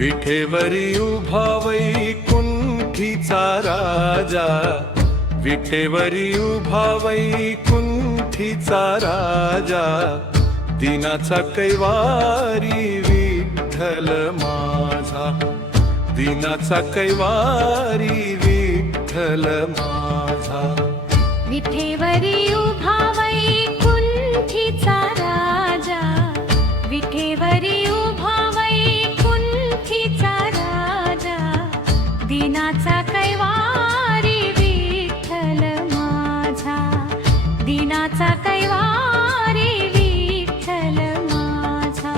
विठेवरी उभा वैकुंठीचा राजा, विठेवरी उभा वैकुंठीचा राजा, दिनाचा कैवारी विठ्ठल माझा, दिनाचा कैवारी विठ्ठल माझा. विठेवरी उभा वैकुंठीचा राजा, विठेवरी उभा वैकुंठीचा राजा, दिनाचा कैवारी विठ्ठल माझा, दिनाचा कैवारी विठ्ठल माझा.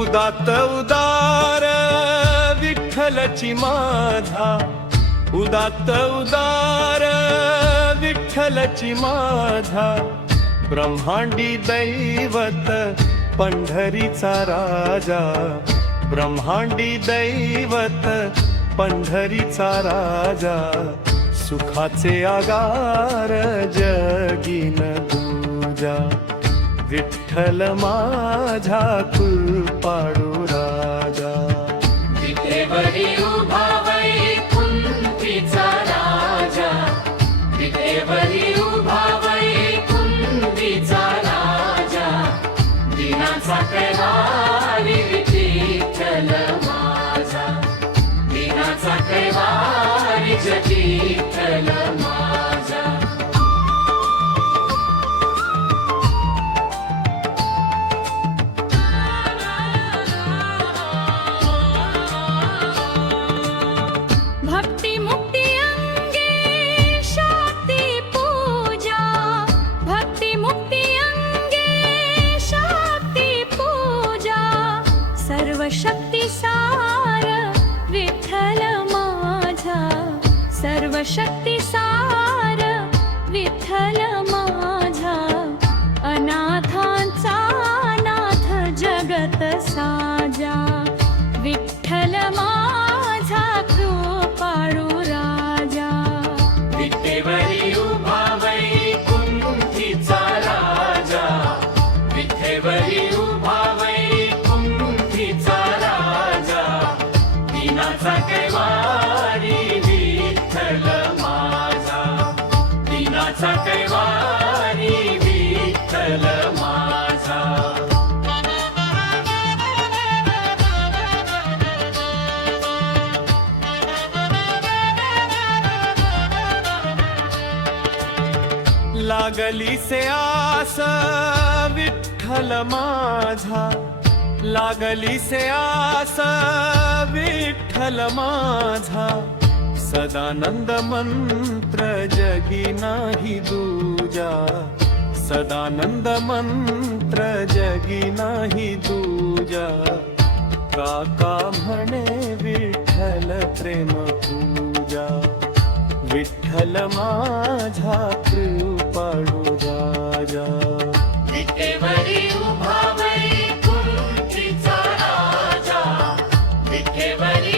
उदात्त उदार विठ्ठलची माझा, उदात्त उदार विठ्ठलची माझा, ब्रह्मांडी दैवत पंढरीचा राजा, ब्रह्मांडी दैवत पंढरीचा राजा, सुखाचे आगार जगीन दूजा, विठ्ठल माझा कृपाळू राजा. विठेवरी उभा वैकुंठीचा राजा, विठेवरी उभा वैकुंठीचा राजा, दिनाचा कैवारी विठ्ठल माझा, दिनाचा कैवारी विठ्ठल माझा. भक्ती मुक्ती अंगे शक्ती पूजा, भक्ती मुक्ती अंगे शक्ती पूजा, सर्व शक्ती सार विठ्ठल माझा, सर्व शक्ती सार विठ्ठल माझा, अनाथांचा नाथ जगत साजा, विठ्ठल माझा कृपाळू राजा. विठेवरी उभा वैकुंठीचा राजा, विठेवरी उभा वैकुंठीचा राजा, दिनाचा कैवारी विठ्ठल माझा, दिनाचा कैवारी विठ्ठल माझा. लागली से आस विठ्ठल माझा, लागली से आस विठ्ठल माझा, सदानंद मंत्र जगी नाही दूजा, सदानंद मंत्र जगी नाही दूजा, काका म्हणे विठ्ठल प्रेम पूजा, विठ्ठल माझा कृपाळू राजा. विठेवरी उभा वैकुंठीचा राजा, विठेवरी